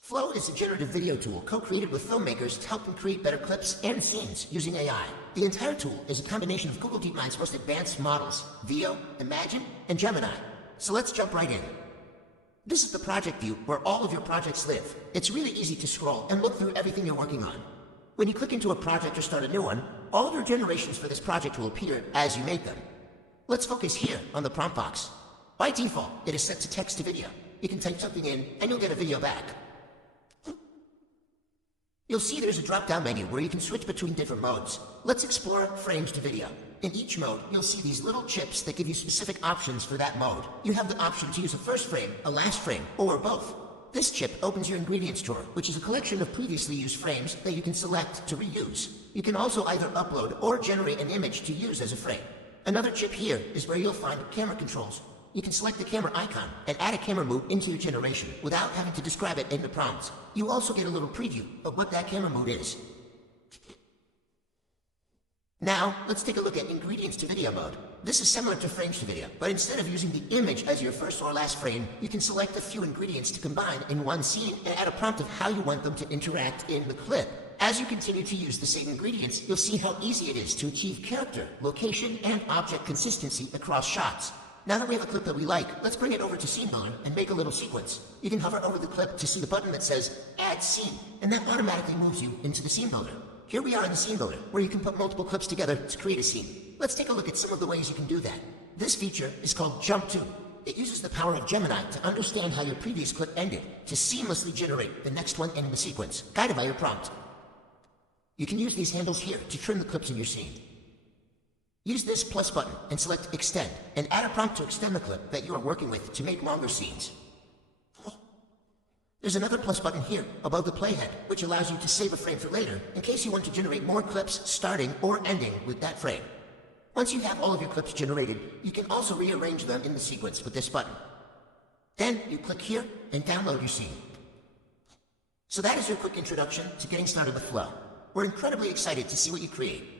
Flow is a generative video tool co-created with filmmakers to help them create better clips and scenes using AI. The entire tool is a combination of Google DeepMind's most advanced models, Veo, Imagine, and Gemini. So let's jump right in. This is the project view where all of your projects live. It's really easy to scroll and look through everything you're working on. When you click into a project or start a new one, all of your generations for this project will appear as you make them. Let's focus here on the prompt box. By default, it is set to text to video. You can type something in and you'll get a video back. You'll see there's a drop-down menu where you can switch between different modes. Let's explore frames to video. In each mode, you'll see these little chips that give you specific options for that mode. You have the option to use a first frame, a last frame, or both. This chip opens your ingredients drawer, which is a collection of previously used frames that you can select to reuse. You can also either upload or generate an image to use as a frame. Another chip here is where you'll find camera controls. You can select the camera icon and add a camera move into your generation without having to describe it in the prompts. You also get a little preview of what that camera move is. Now, let's take a look at ingredients to video mode. This is similar to frames to video, but instead of using the image as your first or last frame, you can select a few ingredients to combine in one scene and add a prompt of how you want them to interact in the clip. As you continue to use the same ingredients, you'll see how easy it is to achieve character, location, and object consistency across shots. Now that we have a clip that we like, let's bring it over to Scene Builder and make a little sequence. You can hover over the clip to see the button that says Add Scene, and that automatically moves you into the Scene Builder. Here we are in the Scene Builder, where you can put multiple clips together to create a scene. Let's take a look at some of the ways you can do that. This feature is called Jump To. It uses the power of Gemini to understand how your previous clip ended, to seamlessly generate the next one in the sequence, guided by your prompt. You can use these handles here to trim the clips in your scene. Use this plus button and select Extend, and add a prompt to extend the clip that you are working with to make longer scenes. There's another plus button here above the playhead, which allows you to save a frame for later in case you want to generate more clips starting or ending with that frame. Once you have all of your clips generated, you can also rearrange them in the sequence with this button. Then you click here and download your scene. So that is your quick introduction to getting started with Flow. We're incredibly excited to see what you create.